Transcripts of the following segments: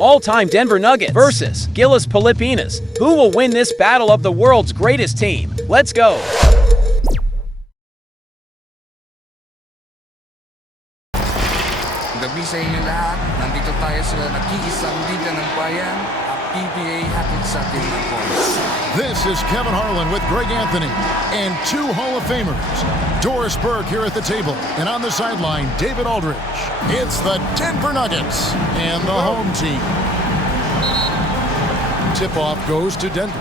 all-time Denver Nuggets versus GILAS Pilipinas. Who will win this battle of the world's greatest team? Let's go! Gabi sa inyo lahat, nandito tayo sa nag-iisang liga ng bayan, ang PBA hatid sa atin ng points. This is Kevin Harlan with Greg Anthony and two Hall of Famers, Doris Burke here at the table, and on the sideline, David Aldridge. It's the Denver Nuggets and the home team. Tip-off goes to Denver.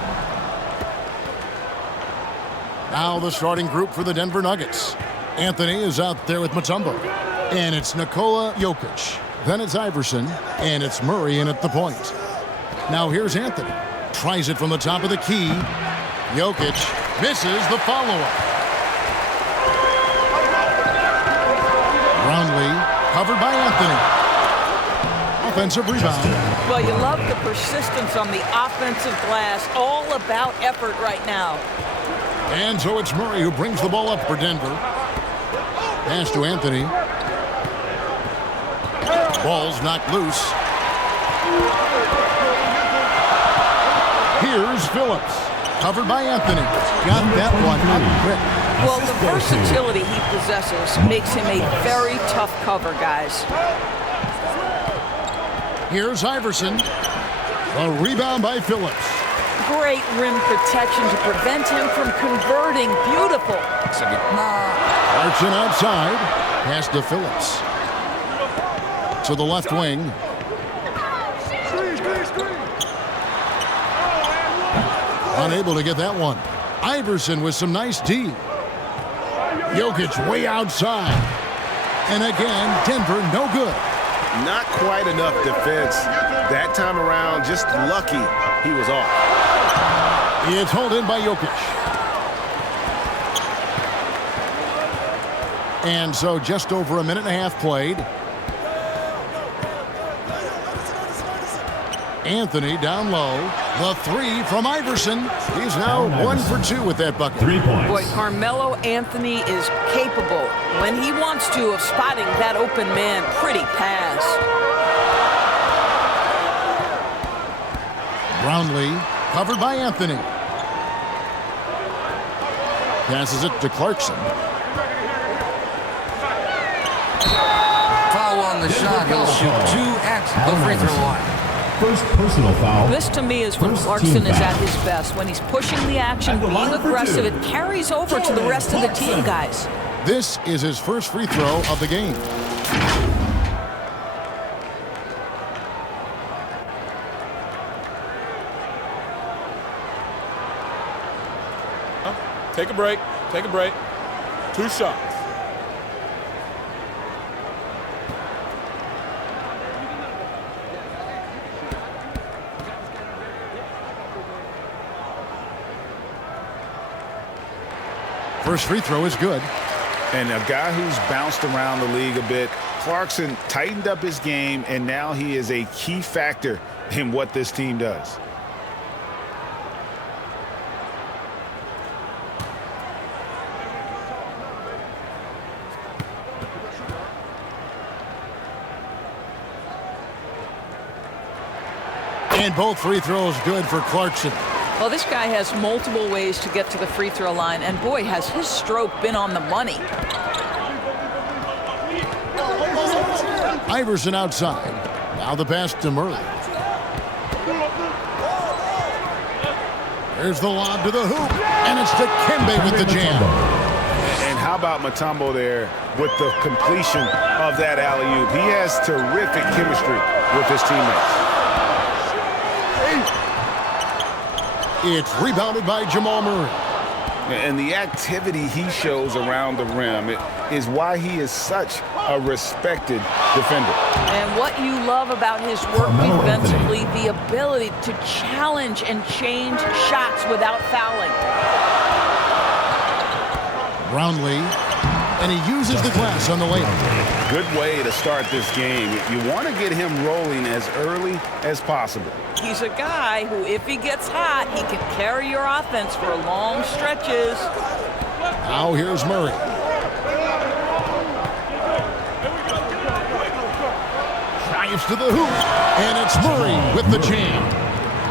Now the starting group for the Denver Nuggets. Anthony is out there with Mutombo. And it's Nikola Jokic. Then it's Iverson. And it's Murray in at the point. Now here's Anthony. Tries it from the top of the key. Jokic misses the follow-up. Brownlee covered by Anthony. Offensive rebound. Well, you love the persistence on the offensive glass. All about effort right now. And so it's Murray who brings the ball up for Denver. Pass to Anthony. Ball's knocked loose. Here's Phillips. Covered by Anthony. Got that one up quick. Well, the versatility he possesses makes him a very tough cover, guys. Here's Iverson. A rebound by Phillips. Great rim protection to prevent him from converting. Beautiful. Clarkson outside. Pass to Phillips. To the left wing. Unable to get that one. Iverson with some nice D. Jokic way outside. And again, Denver no good. Not quite enough defense. That time around, just lucky he was off. It's hauled in by Jokic. And so just over a minute and a half played. Anthony down low. The three from Iverson. He's now 1 for 2 with that bucket. 3 points. Boy, Carmelo Anthony is capable, when he wants to, of spotting that open man. Pretty pass. Brownlee covered by Anthony. Passes it to Clarkson. Foul on the shot, he'll shoot 2 at the free throw line. First personal foul. This to me is when Clarkson is at his best. When he's pushing the action, being aggressive, it carries over to the rest of the team, guys. This is his first free throw of the game. Take a break. Take a break. 2 shots. First free throw is good. And a guy who's bounced around the league a bit, Clarkson tightened up his game, and now he is a key factor in what this team does. And both free throws good for Clarkson. Well, this guy has multiple ways to get to the free throw line, and boy, has his stroke been on the money. Iverson outside. Now the pass to Murray. There's the lob to the hoop, and it's to Kembe with the jam. And how about Mutombo there with the completion of that alley-oop? He has terrific chemistry with his teammates. It's rebounded by Jamal Murray. And the activity he shows around the rim is why he is such a respected defender. And what you love about his work defensively, the ability to challenge and change shots without fouling. Brownlee, and he uses the glass on the layup. Good way to start this game. You want to get him rolling as early as possible. He's a guy who, if he gets hot, he can carry your offense for long stretches. Now here's Murray. drives to the hoop, and it's Murray with the jam.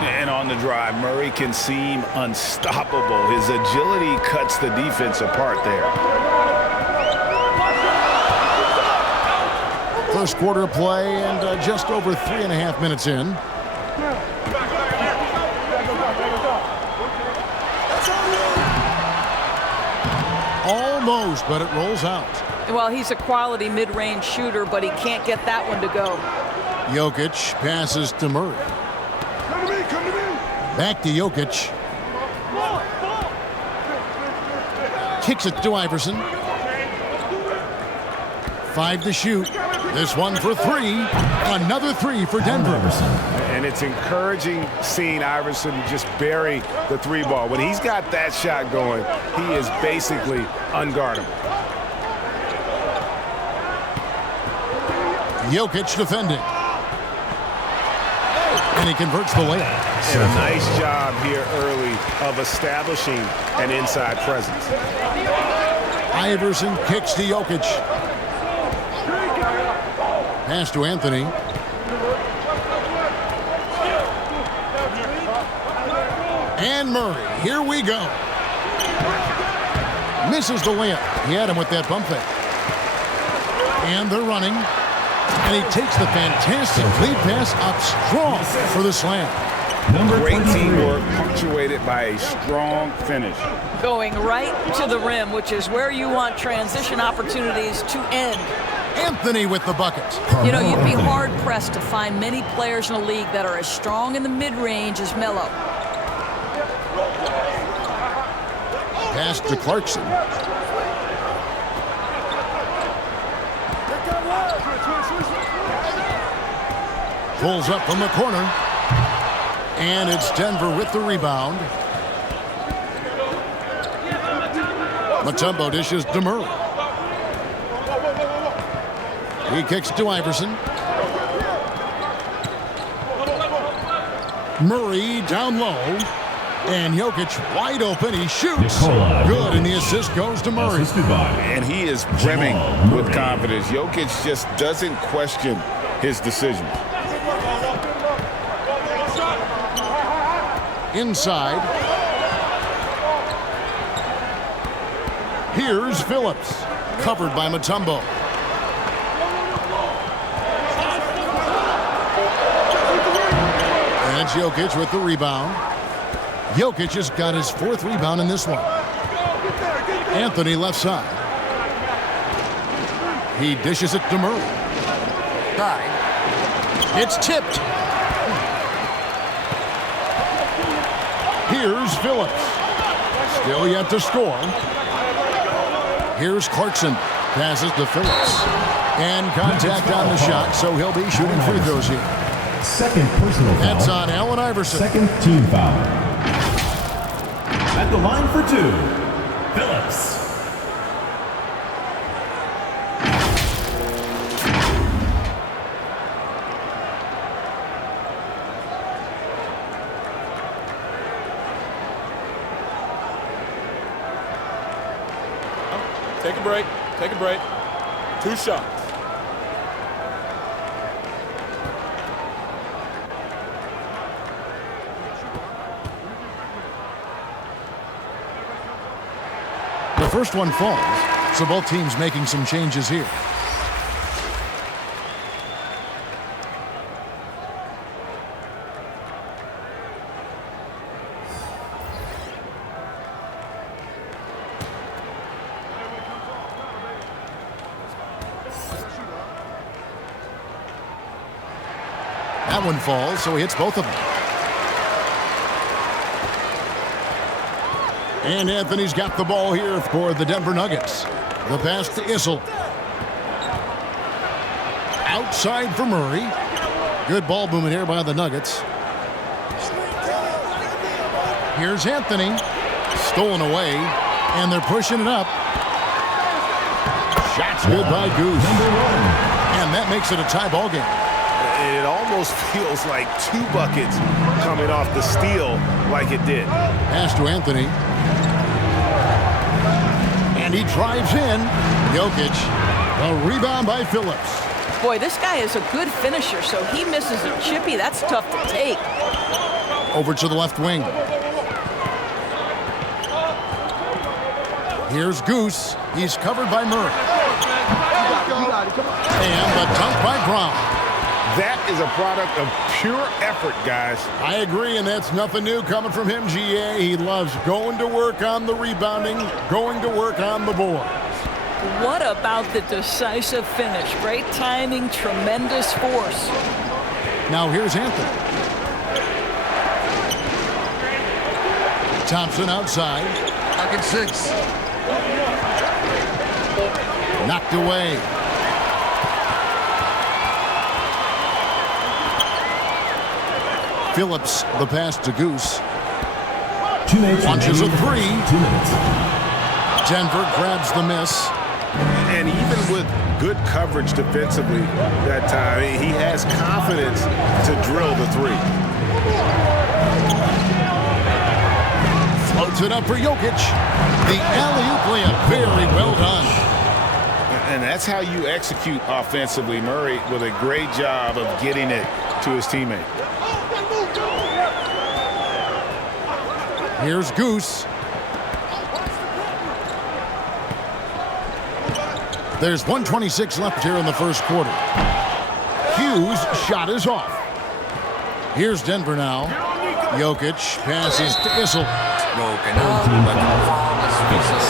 And on the drive, Murray can seem unstoppable. His agility cuts the defense apart there. First quarter of play and just over 3.5 minutes in. Almost, but it rolls out. Well, he's a quality mid-range shooter, but he can't get that one to go. Jokic passes to Murray. Back to Jokic. Kicks it to Iverson. 5 to shoot. This one for 3. Another 3 for Denver. And it's encouraging seeing Iverson just bury the 3 ball. When he's got that shot going, he is basically unguardable. Jokic defending. And he converts the layup. And a nice job here early of establishing an inside presence. Iverson kicks to Jokic. Pass to Anthony. And Murray. Here we go. Misses the layup. He had him with that bump fake. And they're running. And he takes the fantastic lead pass up strong for the slam. Great teamwork punctuated by a strong finish. Going right to the rim, which is where you want transition opportunities to end. Anthony with the bucket. You know, you'd be hard-pressed to find many players in the league that are as strong in the mid-range as Melo. Pass to Clarkson. Pulls up from the corner. And it's Denver with the rebound. Mutombo dishes to Murray. He kicks to Iverson. Murray down low. And Jokic wide open. He shoots. Good, and the assist goes to Murray. And he is brimming with confidence. Jokic just doesn't question his decision. Inside. Here's Phillips. Covered by Mutombo. And it's Jokic with the rebound. Jokic has got his 4th rebound in this one. Anthony left side. He dishes it to Murray. It's tipped. Here's Phillips. Still yet to score. Here's Clarkson. Passes to Phillips. And contact on the shot, so he'll be shooting free throws here. Second personal foul. That's on Allen Iverson. Second team foul. At the line for 2, Phillips. Take a break. Take a break. 2 shots. The first one falls, so both teams making some changes here. That one falls, so he hits both of them. And Anthony's got the ball here for the Denver Nuggets. The pass to Issel. Outside for Murray. Good ball movement here by the Nuggets. Here's Anthony. Stolen away. And they're pushing it up. Shots good by Goose. And that makes it a tie ball game. It almost feels like 2 buckets coming off the steal like it did. Pass to Anthony. And he drives in. Jokic. A rebound by Phillips. Boy, this guy is a good finisher, so he misses a chippy. That's tough to take. Over to the left wing. Here's Goose. He's covered by Murray. And the dunk by Brown. That is a product of pure effort, guys. I agree, and that's nothing new coming from him, GA. He loves going to work on the rebounding, going to work on the board. What about the decisive finish? Great timing, tremendous force. Now here's Anthony. Thompson outside. Pocket 6. Knocked away. Phillips, the pass to Goose. Launches a 3. 2 minutes. Denver grabs the miss. And even with good coverage defensively that time, he has confidence to drill the 3. Floats it up for Jokic. The alley-oop layup, very well done. And that's how you execute offensively. Murray with a great job of getting it to his teammate. Here's Goose. There's 1:26 left here in the first quarter. Hughes' shot is off. Here's Denver now. Jokic passes to Issel. Broken up, but the foul is vicious.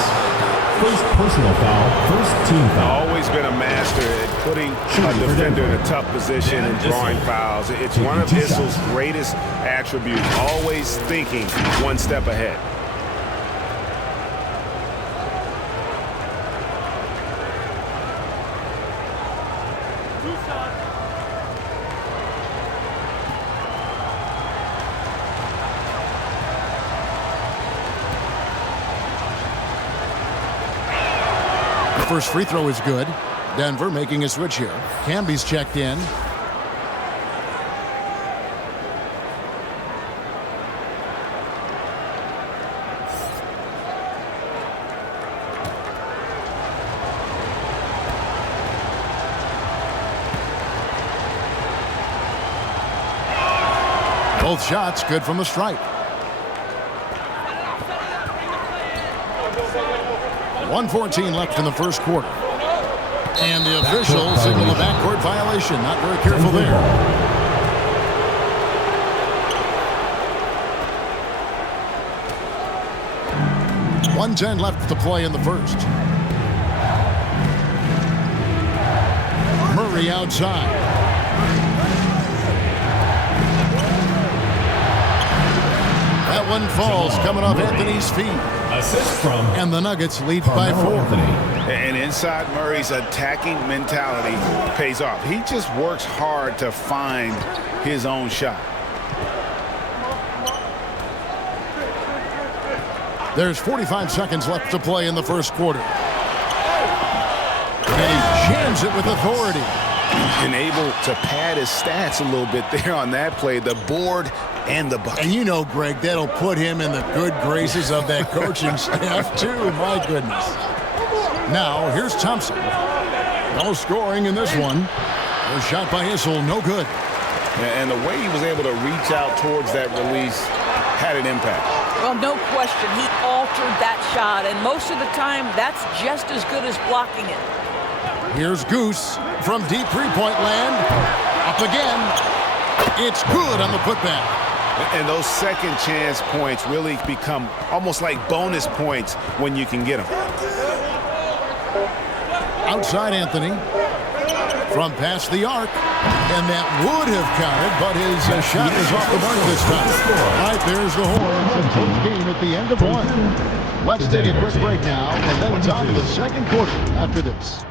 First personal foul, first team foul. Always been a master at putting a defender in a tough position and drawing fouls. It's one of Issel's greatest attributes, always thinking one step ahead. First free throw is good. Denver making a switch here. Camby's checked in. Both shots good from the stripe. 1:14 left in the first quarter. And the official signaled a backcourt violation. Not very careful there. .110 left to play in the first. Murray outside. That one falls coming off Anthony's feet. Assist from. And the Nuggets lead by 4. And inside Murray's attacking mentality pays off. He just works hard to find his own shot. There's 45 seconds left to play in the first quarter. And he jams it with authority. And able to pad his stats a little bit there on that play, the board and the bucket. And you know, Greg, that'll put him in the good graces of that coaching staff, too. My goodness. Now, here's Thompson. No scoring in this one. The shot by Issel, no good. And the way he was able to reach out towards that release had an impact. Well, no question. He altered that shot, and most of the time, that's just as good as blocking it. Here's Goose from deep three-point land. Up again. It's good on the putback. And those second chance points really become almost like bonus points when you can get them. Outside Anthony. From past the arc. And that would have counted, but his shot is off the mark this time. Right, there's the horn. Close game at the end of 1. Let's take a quick break now, and then it's on to the second quarter after this.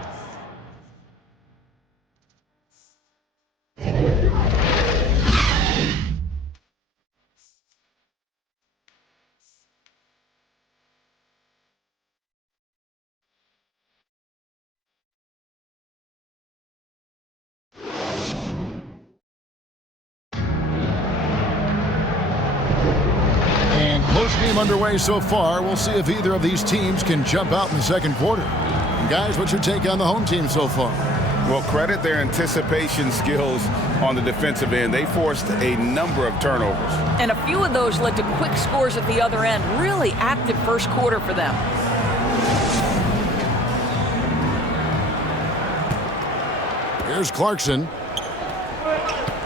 Game underway so far. We'll see if either of these teams can jump out in the second quarter. And guys, what's your take on the home team so far? Well, credit their anticipation skills on the defensive end. They forced a number of turnovers. And a few of those led to quick scores at the other end. Really active first quarter for them. Here's Clarkson.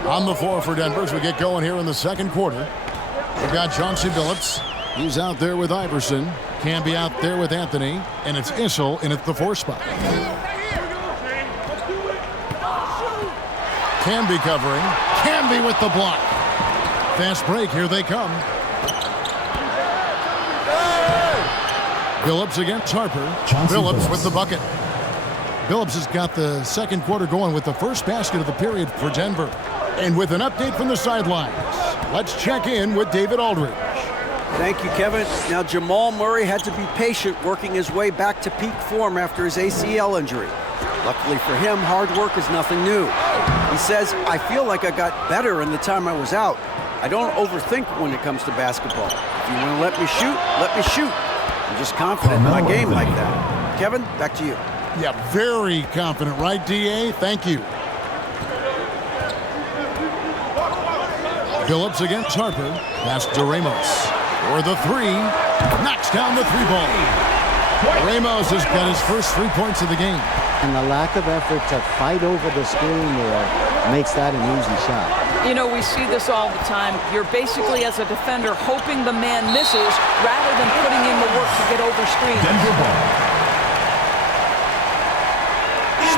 On the floor for Denver as we get going here in the second quarter. We've got Chauncey Billups. He's out there with Iverson. Canby out there with Anthony. And it's Issel in at the 4 spot. Canby covering. Canby with the block. Fast break. Here they come. Billups against Harper. Billups with the bucket. Billups has got the second quarter going with the first basket of the period for Denver. And with an update from the sidelines, let's check in with David Aldridge. Thank you, Kevin. Now, Jamal Murray had to be patient working his way back to peak form after his ACL injury. Luckily for him, hard work is nothing new. He says, I feel like I got better in the time I was out. I don't overthink when it comes to basketball. If you want to let me shoot, let me shoot. I'm just confident in my game like that. Kevin, back to you. Yeah, very confident, right, D.A.? Thank you. Billups against Harper. Pass to Ramos. For the 3. Knocks down the 3-ball. Ramos has got his first 3 points of the game. And the lack of effort to fight over the screen there makes that an easy shot. You know, we see this all the time. You're basically, as a defender, hoping the man misses rather than putting in the work to get over screens. Denver ball.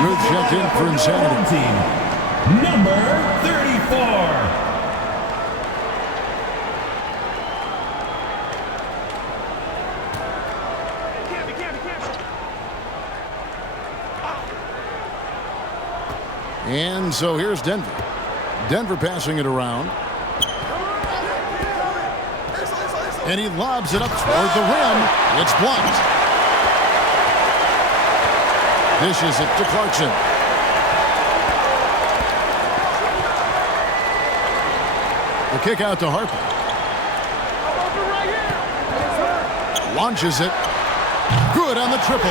Smooth checked in for insanity. Team number 34. And so here's Denver. Denver passing it around. And he lobs it up toward the rim. It's blocked. Dishes it to Clarkson. The kick out to Harper. Launches it. Good on the triple.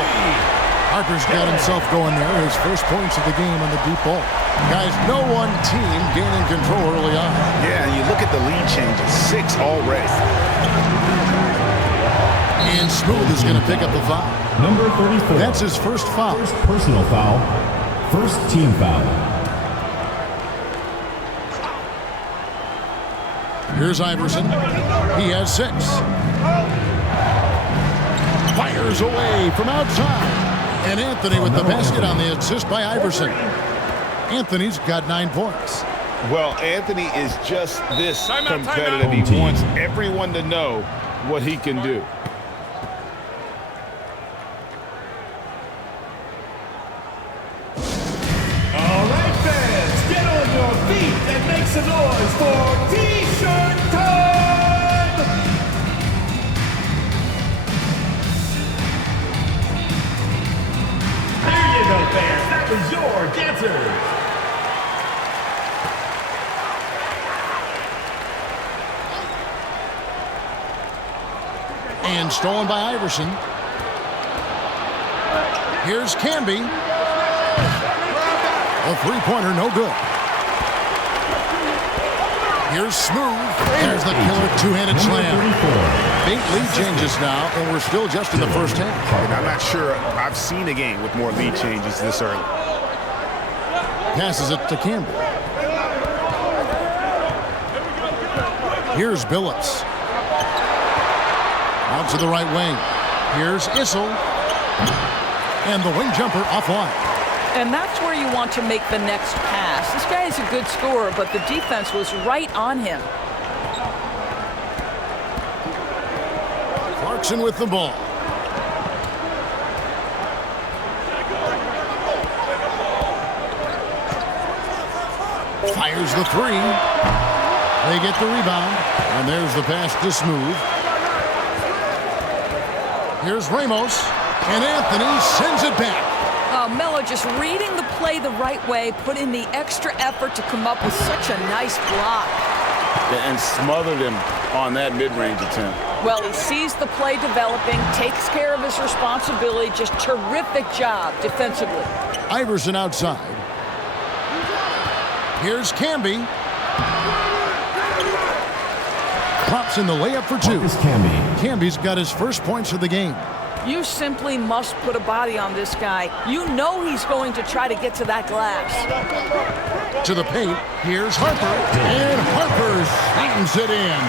Harper's got himself going there. His first points of the game on the deep ball. Guys, no one team gaining control early on. Yeah, and you look at the lead changes. 6 already. And Smooth is going to pick up the foul. Number 34. That's his first foul. First personal foul. First team foul. Here's Iverson. He has 6. Fires away from outside. And Anthony with the basket on the assist by Iverson. Anthony's got 9 points. Well, Anthony is just this competitive. He wants everyone to know what he can do. All right, fans, get on your feet and make some noise for T-shirt time! There you go, fans. That was your dancers. And stolen by Iverson. Here's Canby. A 3-pointer, no good. Here's Smooth. There's the killer 2-handed slam. 8 lead changes now, and we're still just in the first half. And I'm not sure I've seen a game with more lead changes this early. Passes it to Canby. Here's Billups. Out to the right wing. Here's Issel. And the wing jumper offline. And that's where you want to make the next pass. This guy is a good scorer, but the defense was right on him. Clarkson with the ball. Fires the 3. They get the rebound. And there's the pass to Smooth. Here's Ramos. And Anthony sends it back. Melo just reading the play the right way, put in the extra effort to come up with such a nice block. And smothered him on that mid-range attempt. Well, he sees the play developing, takes care of his responsibility. Just terrific job defensively. Iverson outside. Here's Camby. Drops in the layup for two. Camby's got his first points of the game. You simply must put a body on this guy. You know he's going to try to get to that glass. To the paint, here's Harper, and Harper slams it in.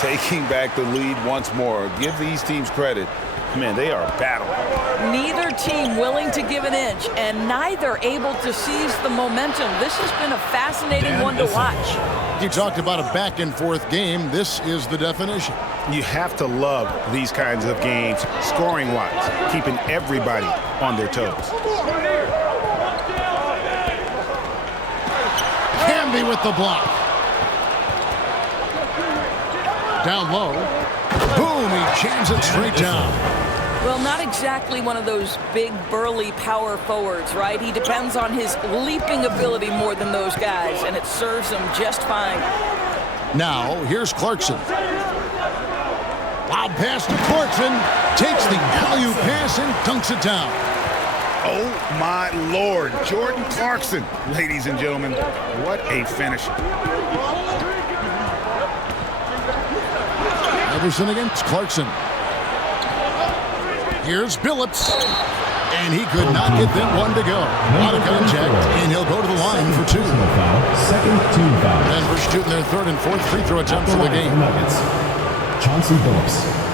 Taking back the lead once more. Give these teams credit. Man, they are battling. Neither team willing to give an inch, and neither able to seize the momentum. This has been a fascinating one to watch. You talked about a back-and-forth game. This is the definition. You have to love these kinds of games, scoring-wise, keeping everybody on their toes. Camby with the block. Down low. Boom, he jams it straight down. Well, not exactly one of those big, burly power forwards, right? He depends on his leaping ability more than those guys, and it serves him just fine. Now, here's Clarkson. Lob pass to Clarkson. Takes the alley-oop pass and dunks it down. Oh, my Lord. Jordan Clarkson, ladies and gentlemen. What a finish. Iverson against Clarkson. Here's Billups. And he could not get that one to go. Out of contact, and he'll go to the line for two. Second team foul. Denver shooting their third and fourth free throw attempts of the game. Nuggets. Chauncey Billups.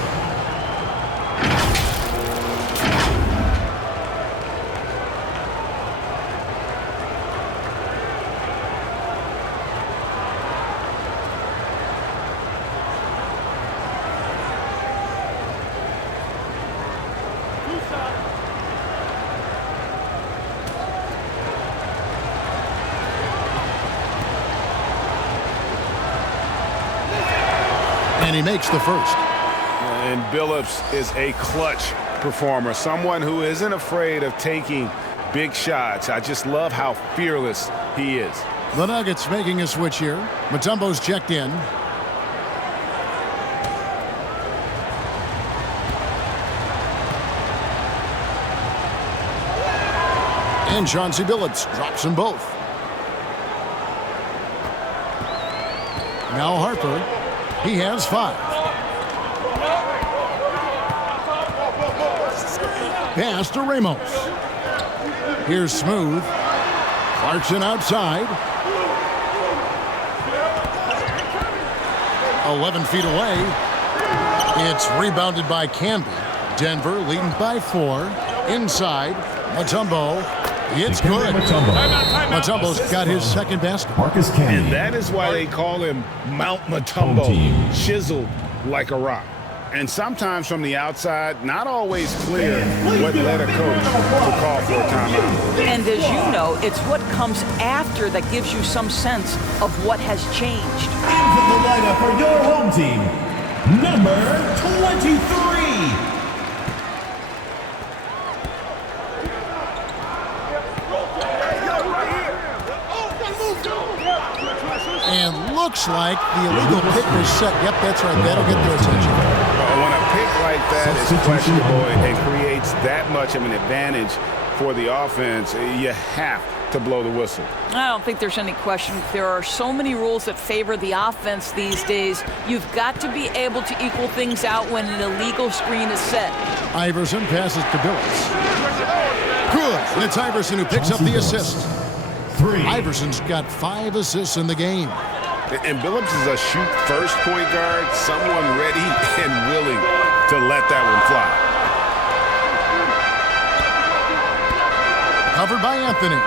And he makes the first. And Billups is a clutch performer, someone who isn't afraid of taking big shots. I just love how fearless he is. The Nuggets making a switch here. Mutombo's checked in. And Chauncey Billups drops them both. Now Harper. He has 5. Pass to Ramos. Here's Smooth. Clarkson outside. 11 feet away. It's rebounded by Camby. Denver leading by 4. Inside. Mutombo. It's good. Mutombo's got his second basket. And that is why they call him Mount Mutombo, chiseled like a rock. And sometimes from the outside, not always clear what led a coach to call for a timeout. And as you know, it's what comes after that gives you some sense of what has changed. And from the lineup for your home team, number 23. And looks like the illegal pick was set. Yep, that's right. That'll get their attention. When a pick like that is questionable and creates that much of an advantage for the offense, you have to blow the whistle. I don't think there's any question. There are so many rules that favor the offense these days. You've got to be able to equal things out when an illegal screen is set. Iverson passes to Billups. Good. And it's Iverson who picks up the assist. Iverson's got 5 assists in the game. And Billups is a shoot-first point guard, someone ready and willing to let that one fly. Covered by Anthony.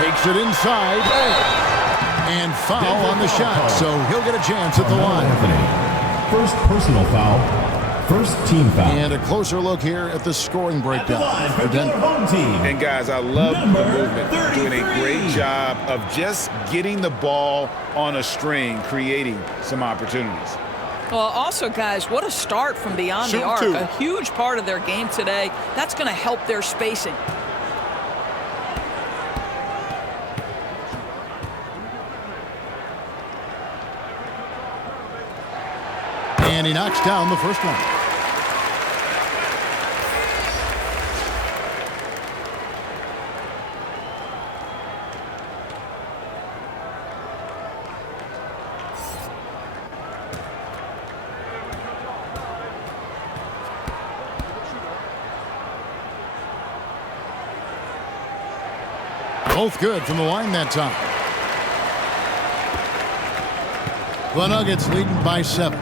Takes it inside. And foul on the shot, so he'll get a chance at the line. First personal foul. First team foul. And a closer look here at the scoring breakdown. And guys, I love the movement. Doing a great job of just getting the ball on a string, creating some opportunities. Well, also, guys, what a start from beyond the arc. A huge part of their game today. That's going to help their spacing. And he knocks down the first one. Both good from the line that time. The Nuggets leading by 7.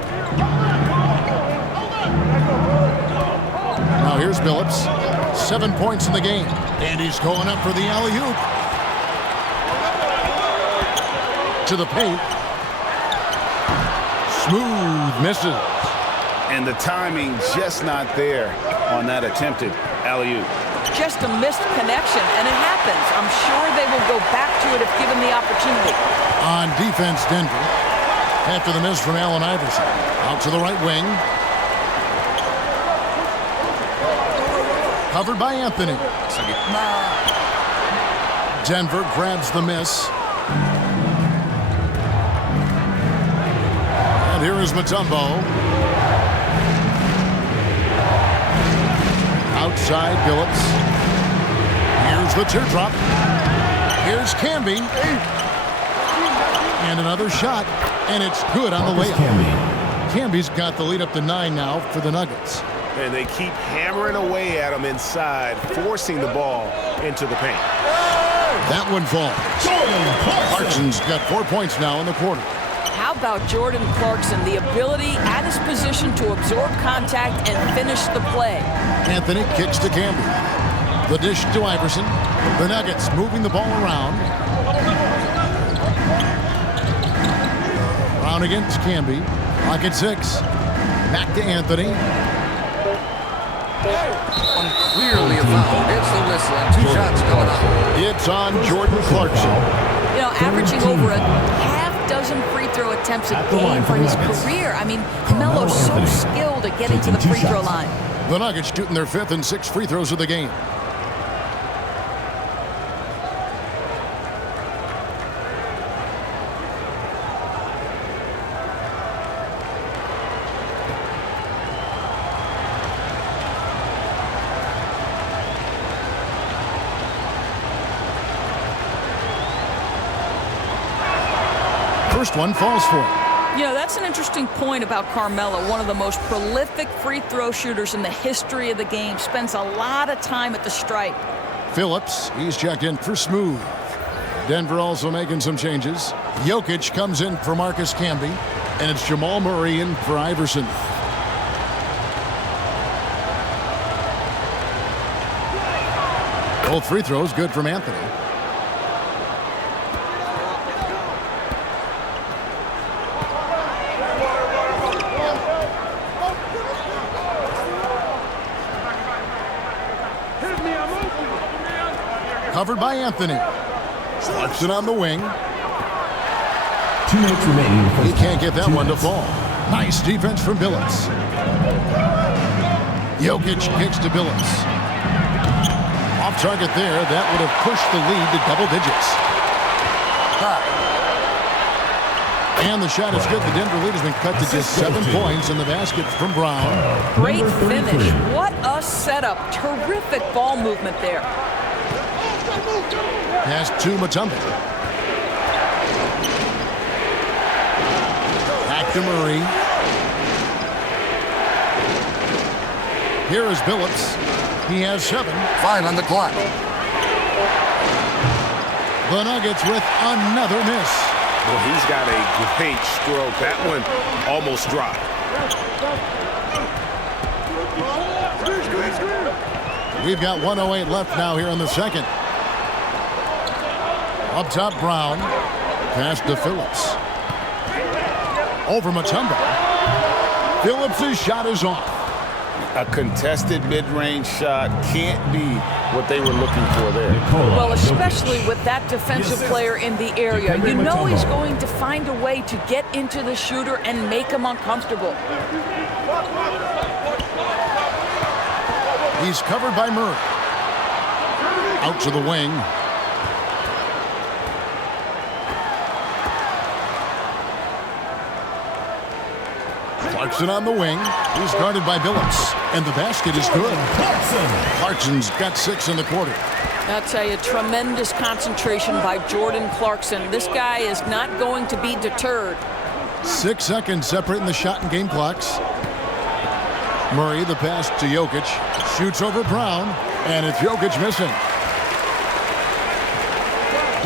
Now here's Billups. 7 points in the game. And he's going up for the alley-oop. To the paint. Smooth misses. And the timing just not there on that attempted alley-oop. Just a missed connection, and it happens. I'm sure they will go back to it if given the opportunity. On defense, Denver. After the miss from Allen Iverson. Out to the right wing. Covered by Anthony. Denver grabs the miss. And here is Mutombo. Outside Billups. Here's the teardrop. Here's Camby. And another shot. And it's good on the layup. Camby's got the lead up to 9 now for the Nuggets. And they keep hammering away at him inside, forcing the ball into the paint. That one falls. Clarkson's got 4 points now in the quarter. How about Jordan Clarkson? The ability at his position to absorb contact and finish the play. Anthony kicks to Camby. The dish to Iverson. The Nuggets moving the ball around. Brown against Camby. Clock at 6. Back to Anthony. Clearly a foul. It's the whistle and 2 shots going up. It's on Jordan Clarkson. You know, averaging over a half-dozen free throw attempts a game for his career. I mean, Melo's so skilled at getting to the free throw line. The Nuggets shooting their 5th and 6th free throws of the game. First one falls for him. You know, that's an interesting point about Carmelo, one of the most prolific free throw shooters in the history of the game. Spends a lot of time at the stripe. Phillips, he's checked in for Smooth. Denver also making some changes. Jokic comes in for Marcus Camby. And it's Jamal Murray in for Iverson. Both free throws good from Anthony. Covered by Anthony. Clarkson on the wing. 2 minutes remaining. He can't get that one to fall. Nice defense from Billups. Jokic kicks to Billups. Off target there. That would have pushed the lead to double digits. And the shot is good. The Denver lead has been cut to just 7 points in the basket from Brown. Great finish. What a setup. Terrific ball movement there. Pass to Mutombo. Back to Murray. Here is Billups. He has 7. 5 on the clock. The Nuggets with another miss. Well, he's got a great stroke. That one almost dropped. We've got 1:08 left now here in the second. Up top, Brown. Pass to Phillips. Over Mutombo. Phillips' shot is off. A contested mid-range shot can't be what they were looking for there. Well, especially with that defensive player in the area. You know he's going to find a way to get into the shooter and make him uncomfortable. He's covered by Murray. Out to the wing. Clarkson on the wing. He's guarded by Billups. And the basket is good. Clarkson's got 6 in the quarter. I'll tell you, tremendous concentration by Jordan Clarkson. This guy is not going to be deterred. 6 seconds separating the shot and game clocks. Murray, the pass to Jokic. Shoots over Brown. And it's Jokic missing.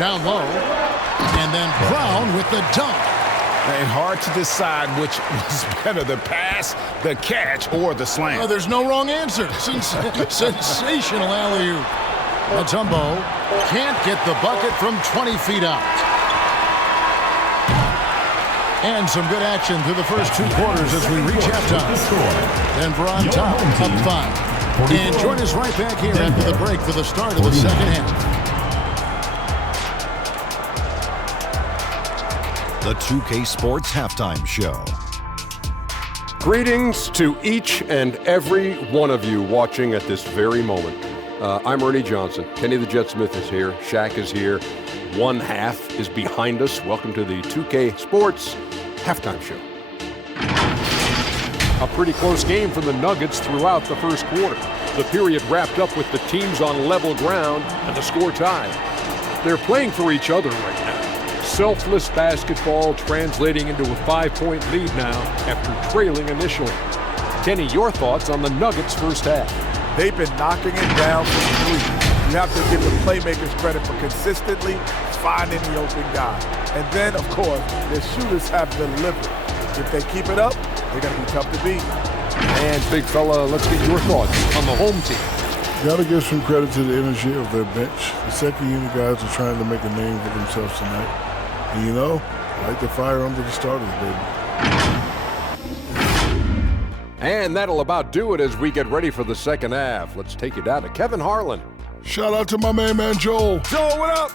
down low. And then Brown with the dunk. And hard to decide which was better, the pass, the catch, or the slam. Oh, there's no wrong answer. Sensational alley-oop. Mutombo can't get the bucket from 20 feet out. And some good action through the first 2 quarters as we reach halftime. Denver on top, up 5. And join us right back here after the break for the start of the second half. The 2K Sports Halftime Show. Greetings to each and every one of you watching at this very moment. I'm Ernie Johnson. Kenny the Jet Smith is here. Shaq is here. One half is behind us. Welcome to the 2K Sports Halftime Show. A pretty close game for the Nuggets throughout the first quarter. The period wrapped up with the teams on level ground and the score tied. They're playing for each other right now. Selfless basketball translating into a 5-point lead now after trailing initially. Kenny, your thoughts on the Nuggets' first half? They've been knocking it down from 3. You have to give the playmakers credit for consistently finding the open guy. And then, of course, their shooters have delivered. If they keep it up, they're going to be tough to beat. And, big fella, let's get your thoughts on the home team. Got to give some credit to the energy of their bench. The second unit guys are trying to make a name for themselves tonight. And you know, light the fire under the starters, baby. And that'll about do it as we get ready for the second half. Let's take you down to Kevin Harlan. Shout out to my man Joel. Joel, what up?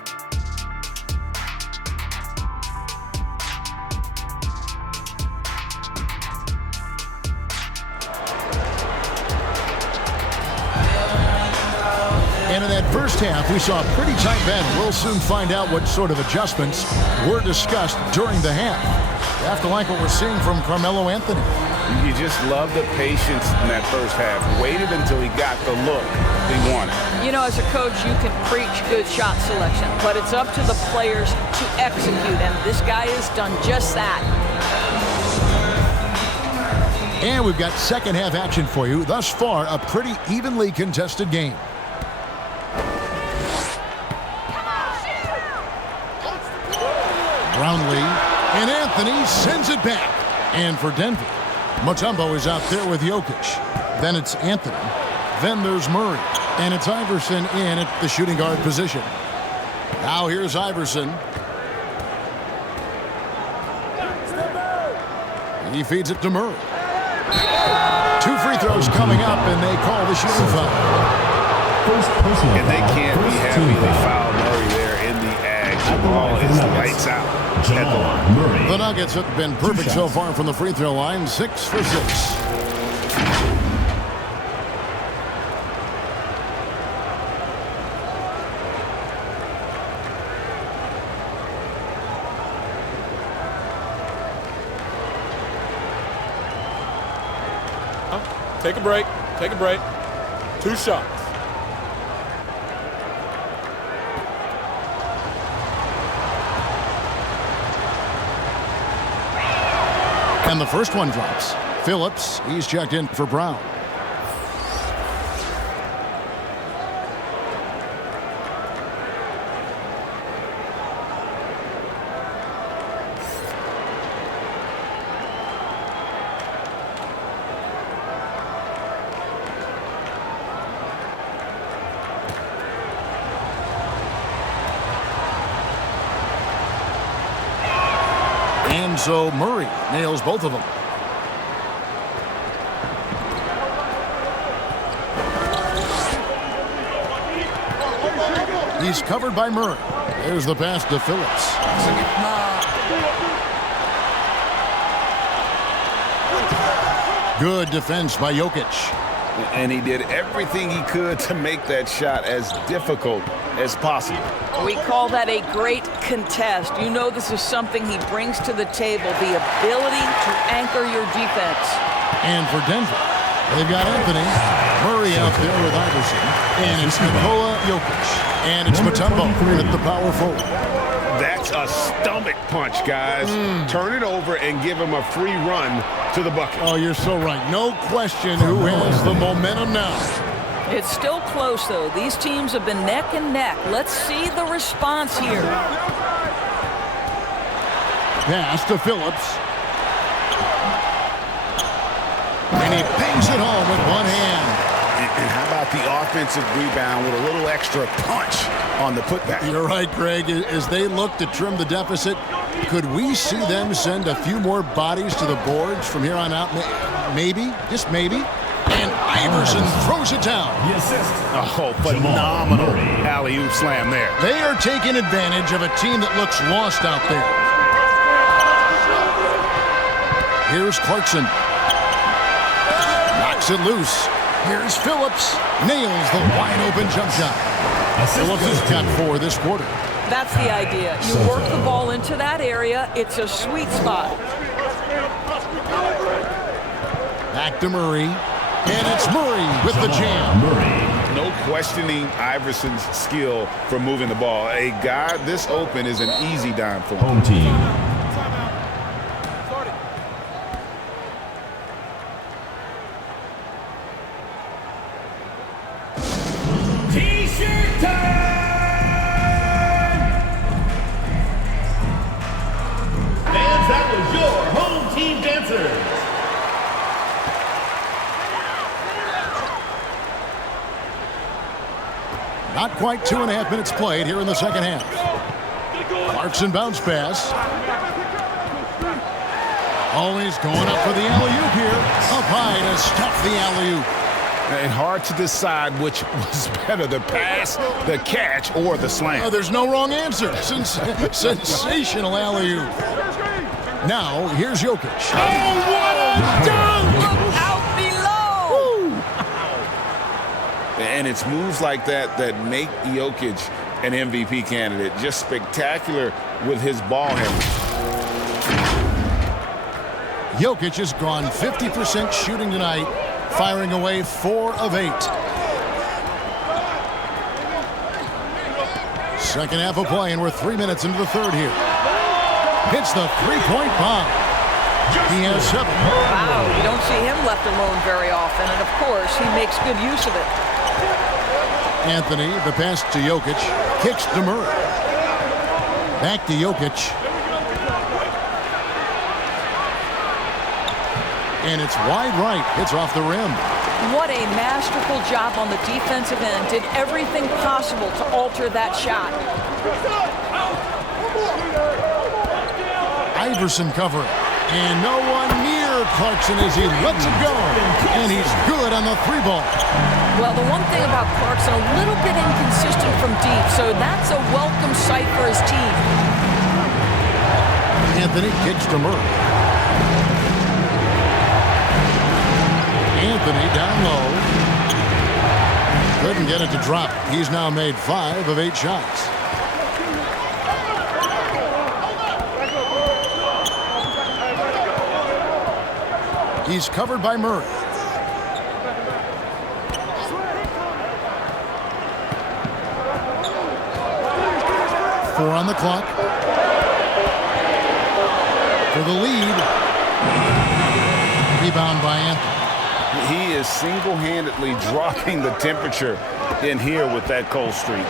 And in that first half, we saw a pretty tight battle. We'll soon find out what sort of adjustments were discussed during the half. You have to like what we're seeing from Carmelo Anthony. You just love the patience in that first half. Waited until he got the look he wanted. You know, as a coach, you can preach good shot selection, but it's up to the players to execute, and this guy has done just that. And we've got second half action for you. Thus far, a pretty evenly contested game. Brownlee, and Anthony sends it back. And for Denver, Mutombo is out there with Jokic. Then it's Anthony. Then there's Murray. And it's Iverson in at the shooting guard position. Now here's Iverson. He feeds it to Murray. 2 free throws coming up, and they call the shooting foul. And they can't be happy they fouled Murray there in the ag. The ball is lights out. The Nuggets have been perfect so far from the free throw line, 6 for 6. Take a break. Take a break. 2 shots. And the first one drops. Phillips, he's checked in for Brown. And so Murray nails both of them. He's covered by Murray. There's the pass to Phillips. Good defense by Jokic. And he did everything he could to make that shot as difficult as possible. We call that a great contest. You know this is something he brings to the table, the ability to anchor your defense. And for Denver, they've got Anthony. Murray out there with Iverson. And it's Nikola Jokic. And it's Mutombo at the power forward. That's a stomach punch, guys. Turn it over and give him a free run to the bucket. Oh, you're so right. No question who has the momentum now. It's still close, though. These teams have been neck and neck. Let's see the response here. Pass to Phillips. And he bangs it home with one hand. And how about the offensive rebound with a little extra punch on the putback? You're right, Greg. As they look to trim the deficit, could we see them send a few more bodies to the boards from here on out? Maybe, just maybe. And Iverson throws it down. Oh, phenomenal alley-oop slam there. They are taking advantage of a team that looks lost out there. Here's Clarkson. Knocks it loose. Here's Phillips. Nails the wide-open jump shot. Phillips is capped for this quarter. That's the idea. You work the ball into that area. It's a sweet spot. Back to Murray. And it's Murray with the jam. No questioning Iverson's skill for moving the ball. A guy this open is an easy dime for him. Home team. T-shirt time! Fans, that was your home team dancers. Not quite 2.5 minutes played here in the second half. Clarkson bounce pass. Always going up for the alley-oop here. Up high to stuff the alley-oop. And hard to decide which was better, the pass, the catch, or the slam. There's no wrong answer. Sensational alley-oop. Now, here's Jokic. Oh, what a dunk! Look out below! And it's moves like that that make Jokic an MVP candidate. Just spectacular with his ball handling. Jokic has gone 50% shooting tonight, firing away 4 of 8. Second half of play, and we're 3 minutes into the third here. Hits the three-point bomb. He has 7. Wow, you don't see him left alone very often, and of course, he makes good use of it. Anthony, the pass to Jokic, kicks to Murray. Back to Jokic. And it's wide right. It's off the rim. What a masterful job on the defensive end. Did everything possible to alter that shot. Iverson covering. And no one near Clarkson as he lets it go. And he's good on the 3 ball. Well, the one thing about Clarkson, a little bit inconsistent from deep, so that's a welcome sight for his team. Anthony kicks to Murray. Anthony down low. Couldn't get it to drop. He's now made 5 of 8 shots. He's covered by Murray. Four on the clock. For the lead. Rebound by Anthony. He is single-handedly dropping the temperature in here with that cold streak.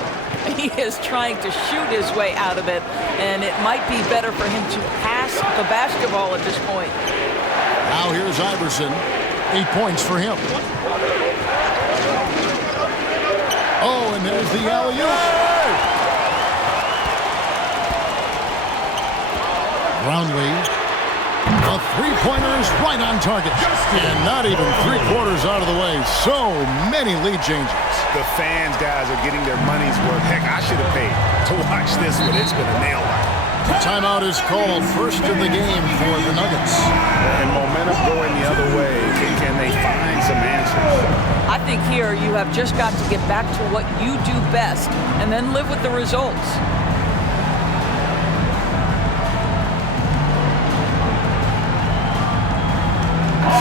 He is trying to shoot his way out of it, and it might be better for him to pass the basketball at this point. Now here's Iverson. 8 points for him. Oh, and there's the alley-oop. Brownlee. A three-pointer is right on target. And not even 3/4 out of the way. So many lead changes. The fans, guys, are getting their money's worth. Heck, I should have paid to watch this one. It's been a nail biter. Timeout is called. First of the game for the Nuggets. And momentum going the other way. Can they find some answers? I think here you have just got to get back to what you do best and then live with the results.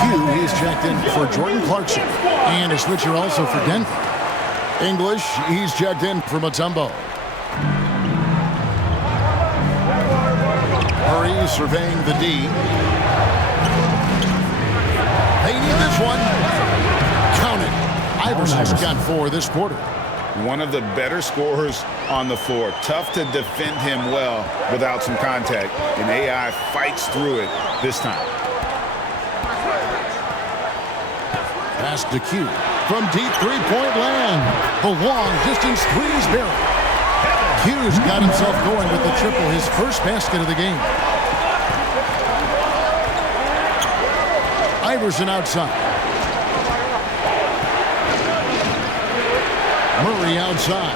Hugh, he's checked in for Jordan Clarkson. And a switcher also for Denver. English, he's checked in for Mutombo. Murray surveying the D. They need this one. Count it. Iverson's got 4 this quarter. One of the better scorers on the floor. Tough to defend him well without some contact. And AI fights through it this time. Pass to Q. From deep three-point land. The long-distance three is buried. Q's got himself going with the triple, his first basket of the game. Iverson outside. Murray outside.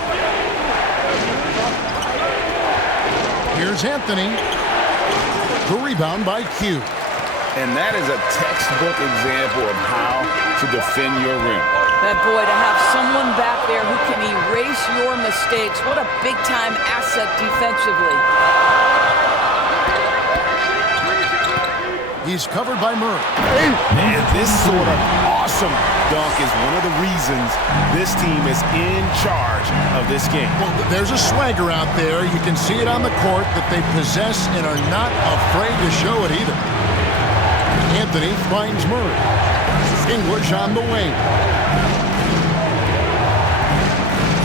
Here's Anthony. The rebound by Q. And that is a textbook example of how to defend your rim. That boy, to have someone back there who can erase your mistakes, what a big-time asset defensively. He's covered by Murray. And this sort of awesome dunk is one of the reasons this team is in charge of this game. Well, there's a swagger out there. You can see it on the court that they possess and are not afraid to show it either. Anthony finds Murray. English on the wing.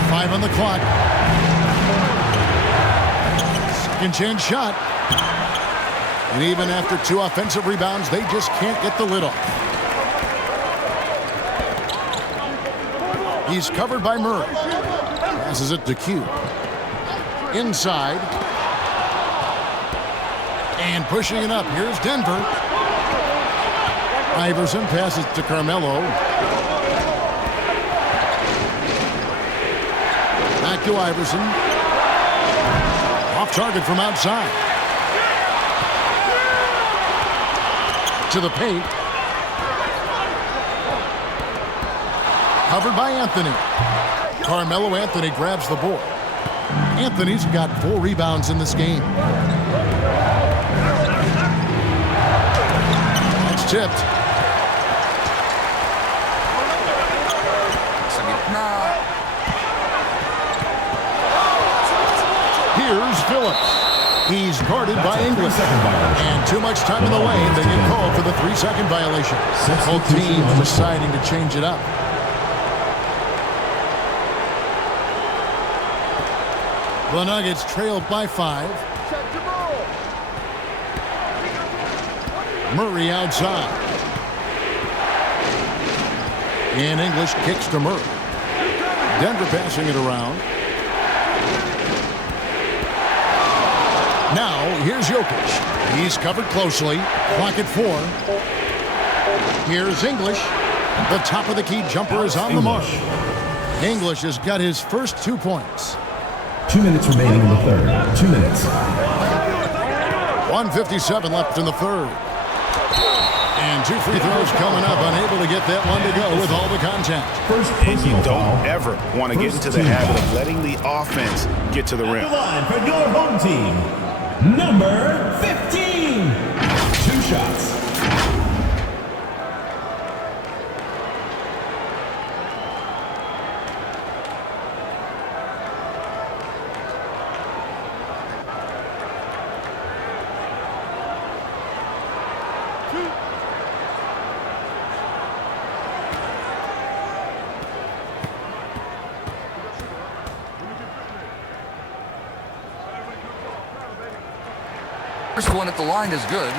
5 on the clock. Second chance shot. And even after 2 offensive rebounds, they just can't get the lid off. He's covered by Murray. Passes it to Q. Inside. And pushing it up. Here's Denver. Iverson passes to Carmelo. Back to Iverson. Off target from outside. To the paint. Covered by Anthony. Carmelo Anthony grabs the board. Anthony's got 4 rebounds in this game. That's tipped. Here's Phillips. He's guarded by English. And too much time in the lane. They get called for the 3-second violation. Both teams deciding to change it up. The Nuggets trail by 5. Murray outside. And English kicks to Murray. Denver passing it around. Now, here's Jokic. He's covered closely. Clock at 4. Here's English. The top of the key jumper is on the mark. English has got his first 2 points. 2 minutes remaining in the third. 2 minutes. 1:57 left in the third. And 2 free throws coming up. Unable to get that one to go with all the contact. And you don't ever want to get into the habit of letting the offense get to the rim. The line for your home team, number 15. 2 shots. First one at the line is good.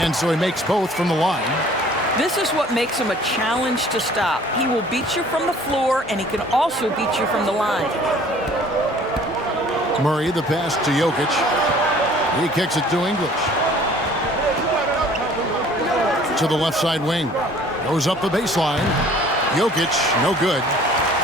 And so he makes both from the line. This is what makes him a challenge to stop. He will beat you from the floor, and he can also beat you from the line. Murray, the pass to Jokic. He kicks it to English. To the left side wing. Goes up the baseline. Jokic, no good.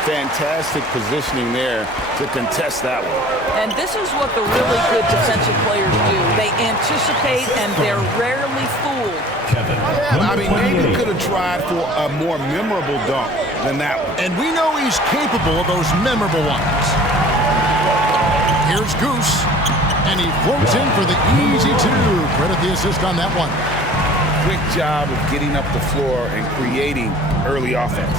Fantastic positioning there to contest that one. And this is what the really good defensive players do. They anticipate, and they're rarely fooled. Yeah, I mean, maybe could have tried for a more memorable dunk than that one. And we know he's capable of those memorable ones. Here's Goose. And he floats in for the easy two. Credit the assist on that one. Quick job of getting up the floor and creating early offense.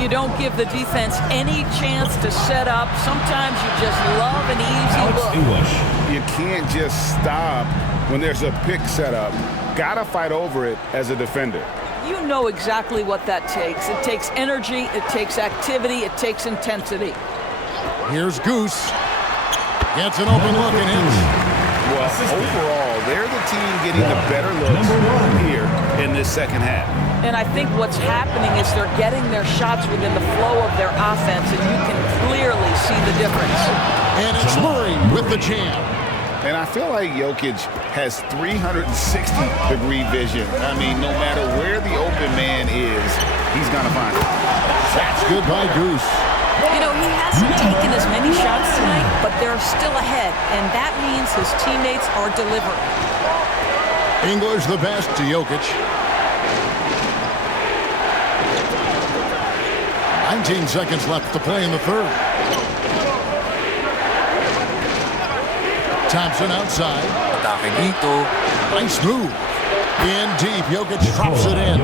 You don't give the defense any chance to set up. Sometimes you just love an easy look. You can't just stop when there's a pick set up. Gotta fight over it as a defender. You know exactly what that takes. It takes energy, it takes activity, it takes intensity. Here's Goose. Gets an open look and hits. Well, overall, they're the team getting the better looks here in this second half. And I think what's happening is they're getting their shots within the flow of their offense, and you can clearly see the difference. And it's Murray with the jam. And I feel like Jokic has 360-degree vision. I mean, no matter where the open man is, he's going to find it. That's good by Goose. You know, he hasn't taken as many shots tonight, but they're still ahead, and that means his teammates are delivering. English the best to Jokic. 19 seconds left to play in the third. Thompson outside. Nice move. In deep, Jokic drops it in.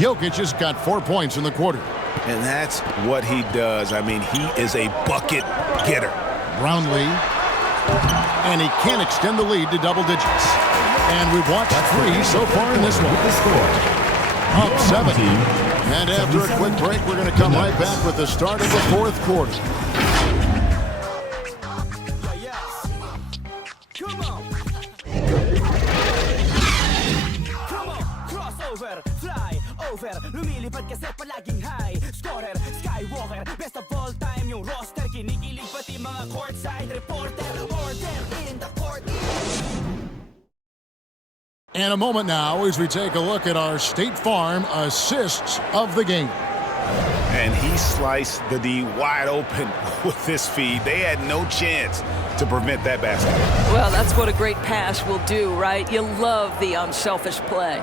Jokic has got 4 points in the quarter. And that's what he does. I mean, he is a bucket getter. Brownlee. And he can't extend the lead to double digits. And we've watched 3 so far in this one. Up 7. And after a quick break, we're going to come right back with the start of the fourth quarter. Lumilipad kasi palaging high scorer, skywalker, best of all time yung roster, kinikilig pati mga courtside reporter, order in the court. And a moment now as we take a look at our State Farm assists of the game. And he sliced the D wide open with this feed. They had no chance to prevent that basket. Well, that's what a great pass will do, right? You love the unselfish play.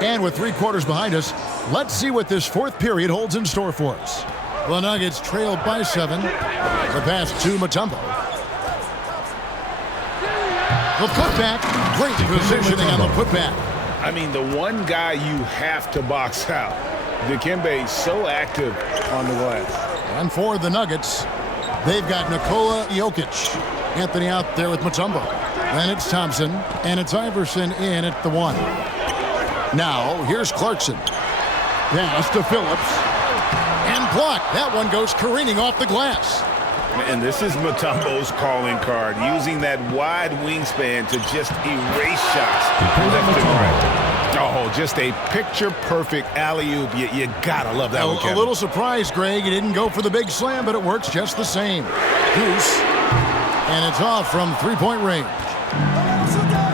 And with 3 quarters behind us, let's see what this fourth period holds in store for us. The Nuggets trail by 7. The pass to Mutombo. The putback. Great positioning on the putback. I mean, the one guy you have to box out. Dikembe so active on the glass. And for the Nuggets, they've got Nikola Jokic. Anthony out there with Mutombo. Then it's Thompson, and it's Iverson in at the 1. Now, here's Clarkson. Pass to Phillips. And blocked. That one goes careening off the glass. And this is Mutombo's calling card, using that wide wingspan to just erase shots left and right. Oh, just a picture-perfect alley-oop. You gotta love that one, Kevin. A little surprise, Greg. He didn't go for the big slam, but it works just the same. Goose. And it's off from three-point range.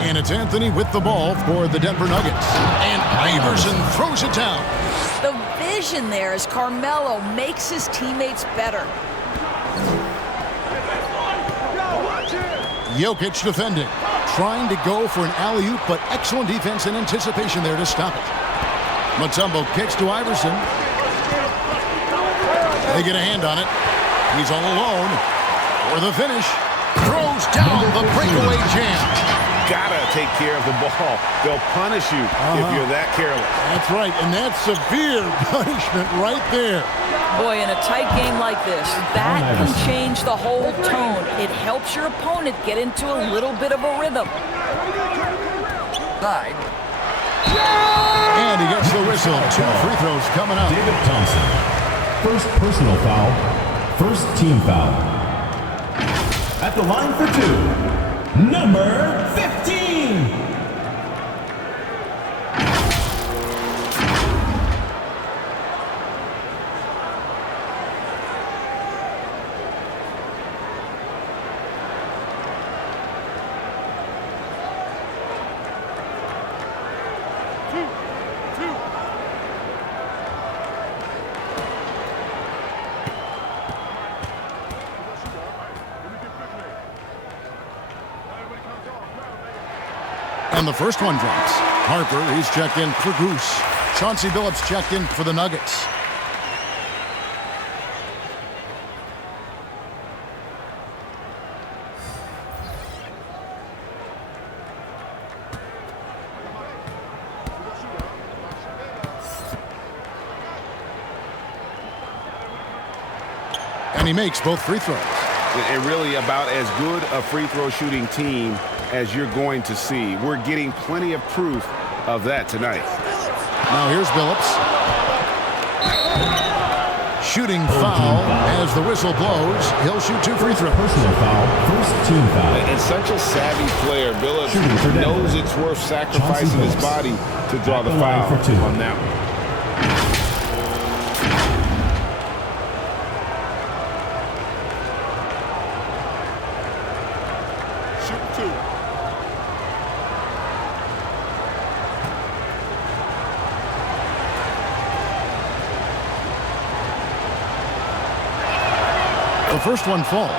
And it's Anthony with the ball for the Denver Nuggets. And Iverson throws it down. The vision there as Carmelo makes his teammates better. Jokic defending. Trying to go for an alley-oop, but excellent defense and anticipation there to stop it. Mutombo kicks to Iverson. They get a hand on it. He's all alone for the finish. Throws down the breakaway jam. Gotta take care of the ball. They'll punish you if you're that careless. That's right, and that's severe punishment right there. Boy, in a tight game like this, that can change the whole tone. It helps your opponent get into a little bit of a rhythm. And he gets the whistle. 2 free throws coming up. David Thompson. First personal foul. First team foul. At the line for 2. Number 15. And the first one drops. Harper, he's checked in for Goose. Chauncey Billups checked in for the Nuggets. And he makes both free throws. And really about as good a free throw shooting team as you're going to see. We're getting plenty of proof of that tonight. Now here's Billups. Shooting foul as the whistle blows. He'll shoot 2 free throws. Personal foul, first team foul. And such a savvy player. Billups knows it's worth sacrificing his body to draw the foul on that one. The first one falls.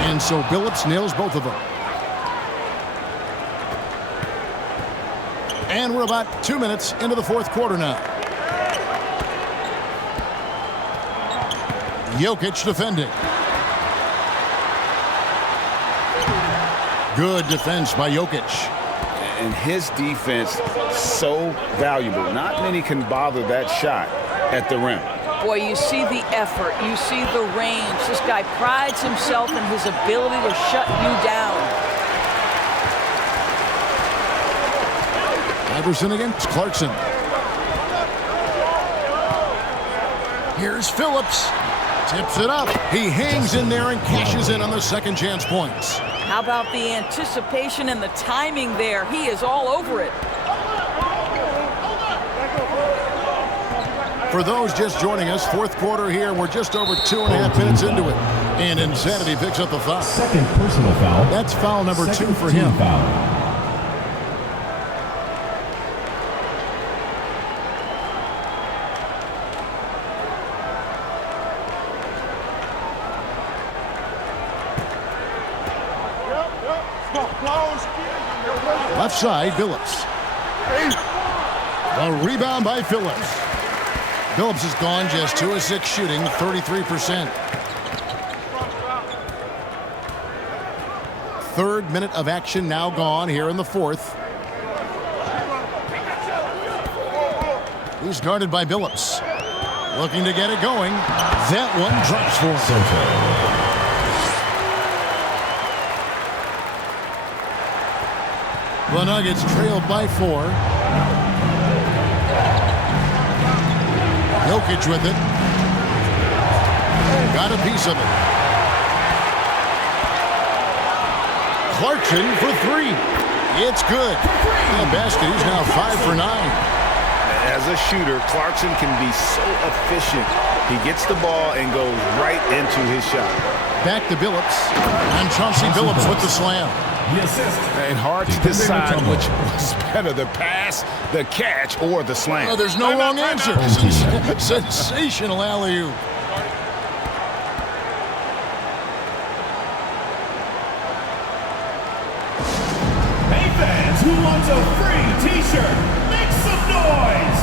And so Billups nails both of them. And we're about 2 minutes into the fourth quarter now. Jokic defending. Good defense by Jokic. And his defense so valuable. Not many can bother that shot at the rim. Boy, you see the effort. You see the range. This guy prides himself in his ability to shut you down. Iverson against Clarkson. Here's Phillips. Tips it up. He hangs in there and cashes in on the second chance points. How about the anticipation and the timing there? He is all over it. For those just joining us, fourth quarter here. We're just over 2.5 minutes into it. And Insanity picks up the foul. Second personal foul. That's foul number 2 for him. Foul. Left side, Billups. A rebound by Phillips. Billups is gone, just 2 of 6 shooting, 33%. Third minute of action now gone here in the fourth. He's guarded by Billups. Looking to get it going. That one drops for him. The Nuggets trailed by 4. Jokic with it. Got a piece of it. Clarkson for 3. It's good. The basket, he's now 5 for 9. As a shooter, Clarkson can be so efficient. He gets the ball and goes right into his shot. Back to Billups. And Chauncey Billups with the slam. And hard to decide which was better, the pass, the catch, or the slam. Oh, there's no wrong answer. Sensational alley-oop. Hey fans, who wants a free t-shirt? Make some noise!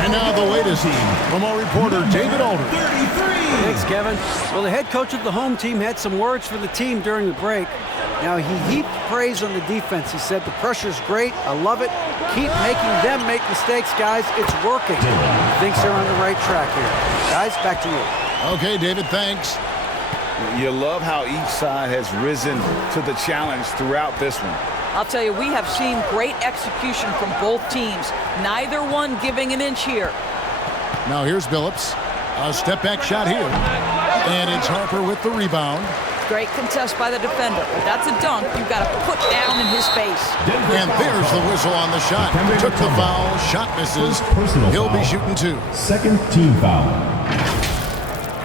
And now the latest from our reporter, David Alder. 33! Thanks, Kevin. Well, the head coach of the home team had some words for the team during the break. Now, he heaped praise on the defense. He said, the pressure's great. I love it. Keep making them make mistakes, guys. It's working. He thinks they're on the right track here. Guys, back to you. Okay, David, thanks. You love how each side has risen to the challenge throughout this one. I'll tell you, we have seen great execution from both teams. Neither one giving an inch here. Now here's Billups. A step-back shot here. And it's Harper with the rebound. Great contest by the defender. If that's a dunk, you've got to put down in his face. And there's the whistle on the shot. Took the foul. Shot misses. He'll be shooting 2. Second team foul.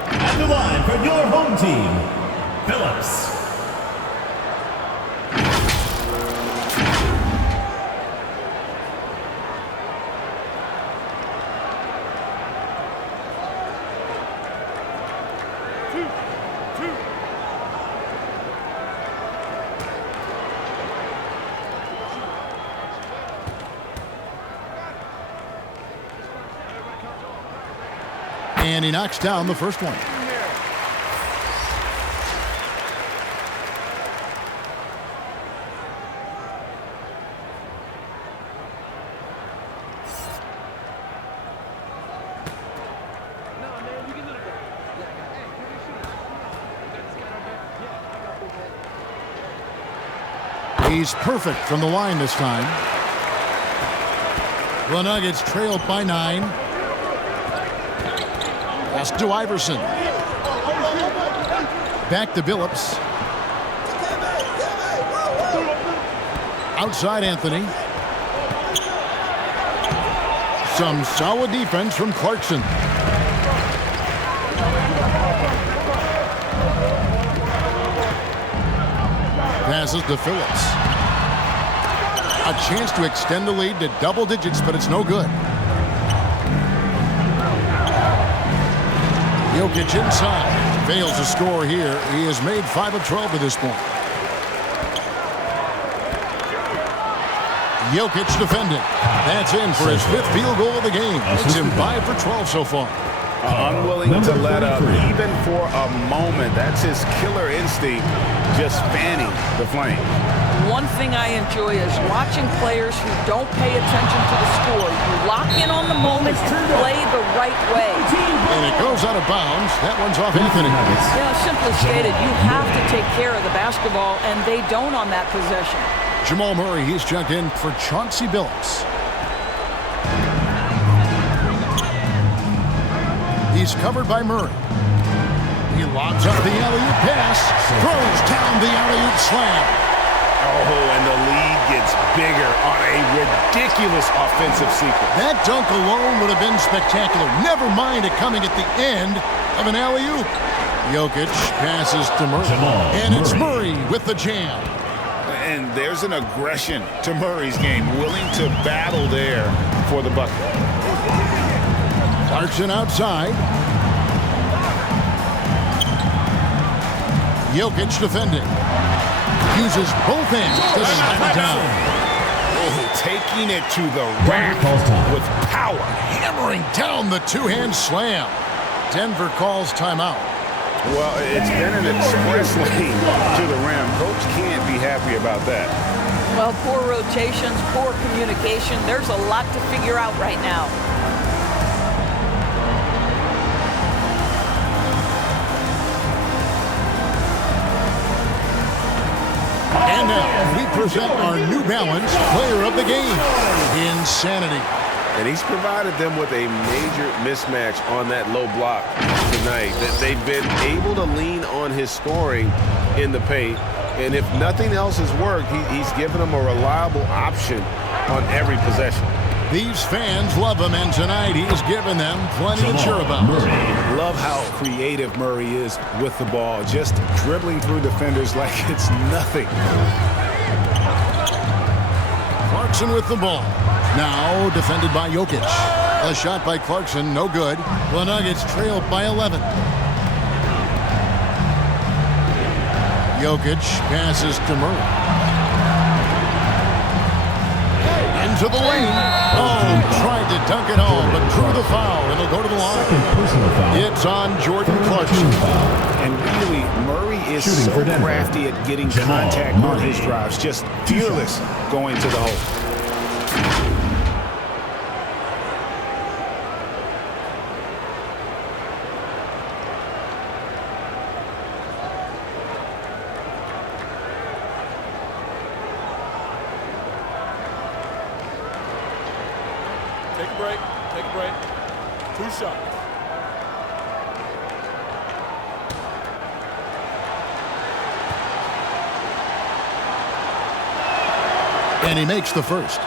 At the line for your home team, Billups. And he knocks down the first one. He's perfect from the line this time. The Nuggets trailed by 9. Pass to Iverson. Back to Billups. Outside Anthony. Some solid defense from Clarkson. Passes to Phillips. A chance to extend the lead to double digits, but it's no good. Jokic inside. Fails to score here. He has made 5 of 12 to this point. Jokic defending. That's in for his 5th field goal of the game. Makes him 5 for 12 so far. Unwilling to let up even for a moment. That's his killer instinct, just fanning the flame. One thing I enjoy is watching players who don't pay attention to the score. You lock in on the moment to play the right way. And it goes out of bounds. That one's off Anthony. Simply stated, you have to take care of the basketball, and they don't on that possession. Jamal Murray, he's checked in for Chauncey Billups. He's covered by Murray. He lobs up the alley-oop pass, throws down the alley-oop slam. Oh, and the lead gets bigger on a ridiculous offensive sequence. That dunk alone would have been spectacular. Never mind it coming at the end of an alley-oop. Jokic passes to Murray. And it's Murray with the jam. And there's an aggression to Murray's game, willing to battle there for the bucket. Clarkson outside. Jokic defending. Uses both hands to slam it down. Oh, taking it to the rack with power. Hammering down the two-hand slam. Denver calls timeout. Well, it's been an express lane to the rim. Coach can't be happy about that. Well, poor rotations, poor communication. There's a lot to figure out right now. And now we present our New Balance Player of the Game, Insanity. And he's provided them with a major mismatch on that low block tonight. That they've been able to lean on his scoring in the paint. And if nothing else has worked, he's given them a reliable option on every possession. These fans love him, and tonight he's given them plenty to cheer about. Love how creative Murray is with the ball, just dribbling through defenders like it's nothing. Clarkson with the ball. Now defended by Jokic. A shot by Clarkson, no good. The Nuggets trailed by 11. Jokic passes to Murray. Into the lane. Oh, tried to dunk it home, but drew the foul. It'll go to the line. It's on Jordan Clarkson. And really, Murray is so crafty at getting contact on his drives. Just fearless going to the hole. Take a break. Take a break. 2 shots. And he makes the first.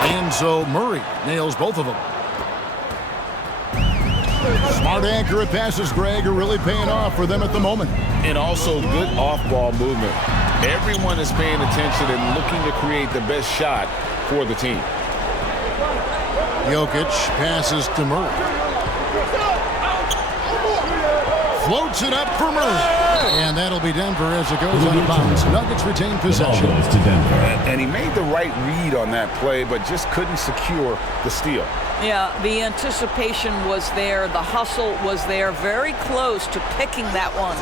And so Murray nails both of them. Smart, accurate passes, Greg, are really paying off for them at the moment. And also good off-ball movement. Everyone is paying attention and looking to create the best shot for the team. Jokic passes to Murray. Floats it up for Murray. And that'll be Denver as it goes out of bounds. Nuggets retain possession. The ball goes to Denver. And he made the right read on that play, but just couldn't secure the steal. Yeah, the anticipation was there. The hustle was there. Very close to picking that one.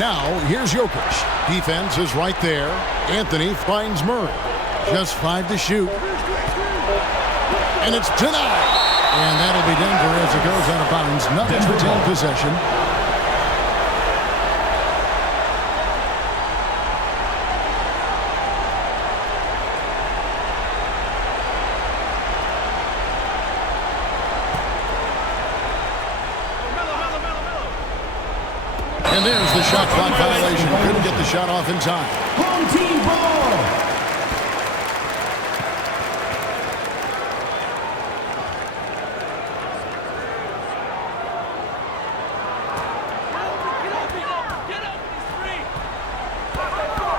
Now, here's Jokic. Defense is right there. Anthony finds Murray. Just 5 to shoot. And it's denied. And that'll be Denver as it goes out of bounds. Nuggets retain possession. And there's the shot clock violation. Couldn't get the shot off in time. Home team ball.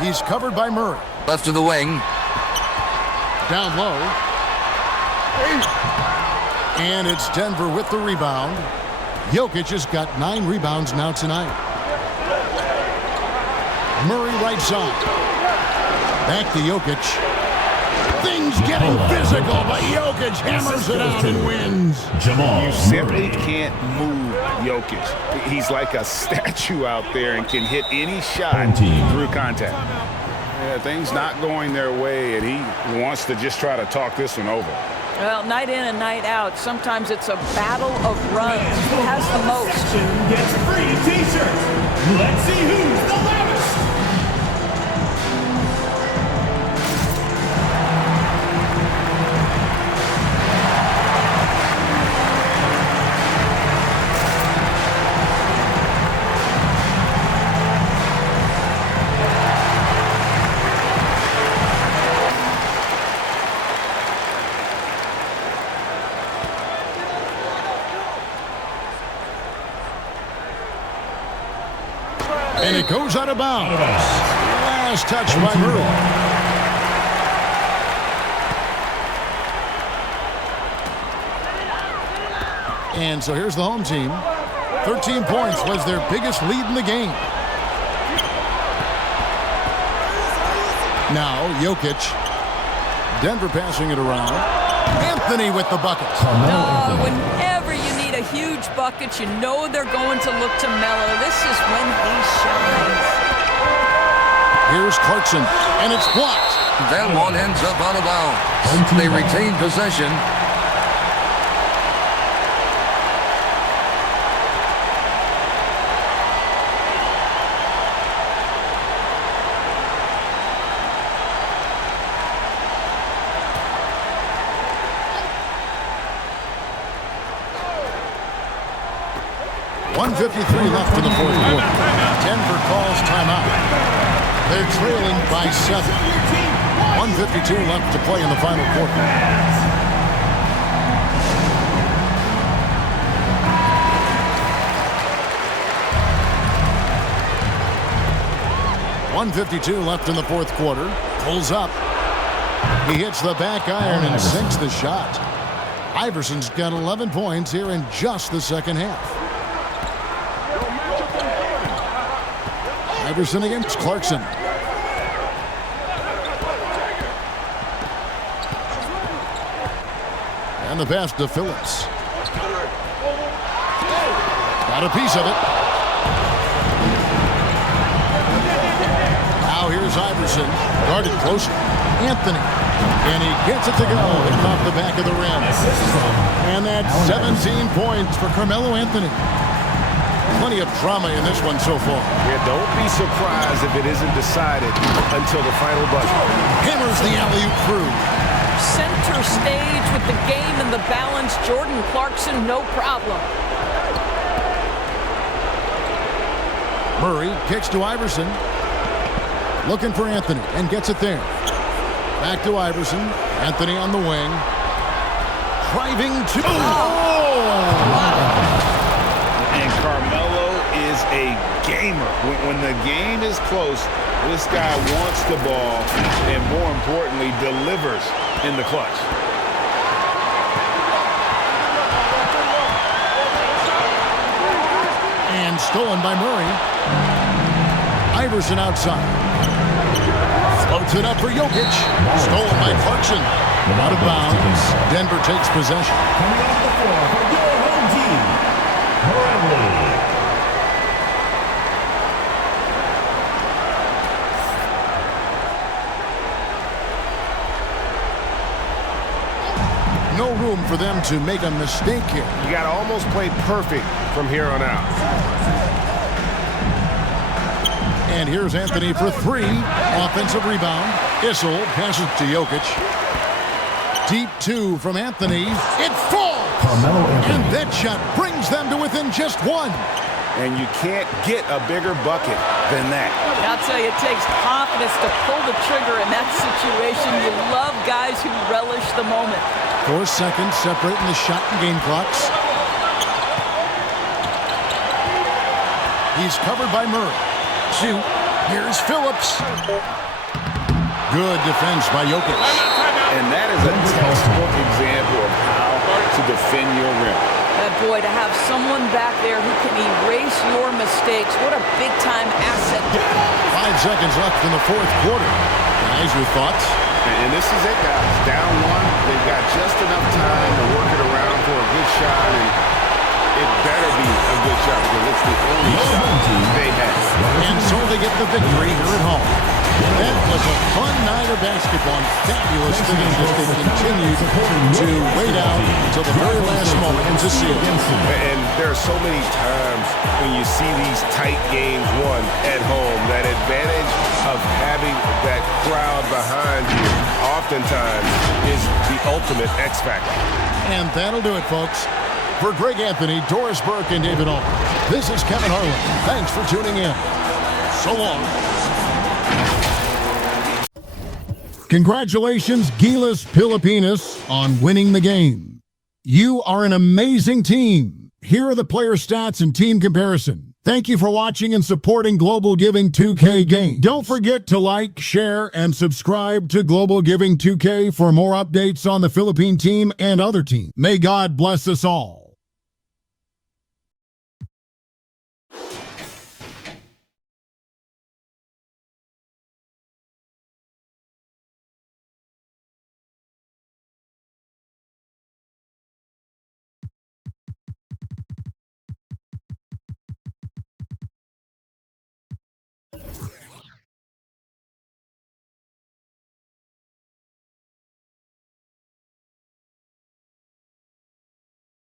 He's covered by Murray. Left to the wing. Down low. And it's Denver with the rebound. Jokic has got 9 rebounds now tonight. Murray right side. Back to Jokic. Things getting physical, but Jokic hammers it out and wins. You simply can't move Jokic. He's like a statue out there and can hit any shot through contact. Yeah, things not going their way, and he wants to just try to talk this one over. Well, night in and night out, sometimes it's a battle of runs. Who has the most? Gets free t-shirts. Let's see who's the loudest. And it goes out of bounds. Last touch by Murray. And so here's the home team. 13 points was their biggest lead in the game. Now Jokic. Denver passing it around. Anthony with the bucket. Whenever you need a huge bucket, you know they're going to look to Melo. This is when he shines. Here's Clarkson, and it's blocked. That one ends up out of bounds. They retain possession. .153 left in the fourth quarter. Denver calls timeout. They're trailing by 7. 1:52 left to play in the final quarter. .152 left in the fourth quarter. Pulls up. He hits the back iron and sinks the shot. Iverson's got 11 points here in just the second half. Iverson against Clarkson. And the pass to Phillips. Got a piece of it. Now here's Iverson. Guarded closer. Anthony. And he gets it to go. And off the back of the rim. And that's 17 points for Carmelo Anthony. Plenty of drama in this one so far. Yeah, don't be surprised if it isn't decided until the final buzzer. Hammers the alley-oop through. Center stage with the game and the balance. Jordan Clarkson, no problem. Murray kicks to Iverson. Looking for Anthony and gets it there. Back to Iverson. Anthony on the wing. Driving to... Oh! And Carmelo is a gamer. When the game is close, this guy wants the ball and, more importantly, delivers in the clutch. And stolen by Murray. Iverson outside. Floats it up for Jokic. Stolen by Clarkson. Out of bounds. Denver takes possession. Coming off the floor for your home team, Bradley. No room for them to make a mistake here. You got to almost play perfect from here on out. And here's Anthony for three. Offensive rebound. Issel passes to Jokic. Deep two from Anthony. It falls! And that shot brings them to within just one. And you can't get a bigger bucket than that. I'll tell you, it takes confidence to pull the trigger in that situation. You love guys who relish the moment. 4 seconds separating the shot and game clocks. He's covered by Murray. Shoot. Here's Phillips. Good defense by Jokic. And that is a textbook example of how to defend your rim. Boy, to have someone back there who can erase your mistakes, what a big-time asset. 5 seconds left in the fourth quarter. Guys, your thoughts? And this is it, guys. Down one, they've got just enough time to work it around for a good shot, and it better be a good shot because it's the only shot they have. And so they get the victory here at home. That was a fun night of basketball and fabulous finish as they continued to wait out until the very last moment to see it. And there are so many times when you see these tight games won at home, that advantage of having that crowd behind you oftentimes is the ultimate X factor. And that'll do it, folks. For Greg Anthony, Doris Burke, and David Allman, this is Kevin Harlan. Thanks for tuning in. So long. Congratulations, GILAS Pilipinas, on winning the game. You are an amazing team. Here are the player stats and team comparison. Thank you for watching and supporting Global Giving 2K Game. Don't forget to like, share, and subscribe to Global Giving 2K for more updates on the Philippine team and other teams. May God bless us all.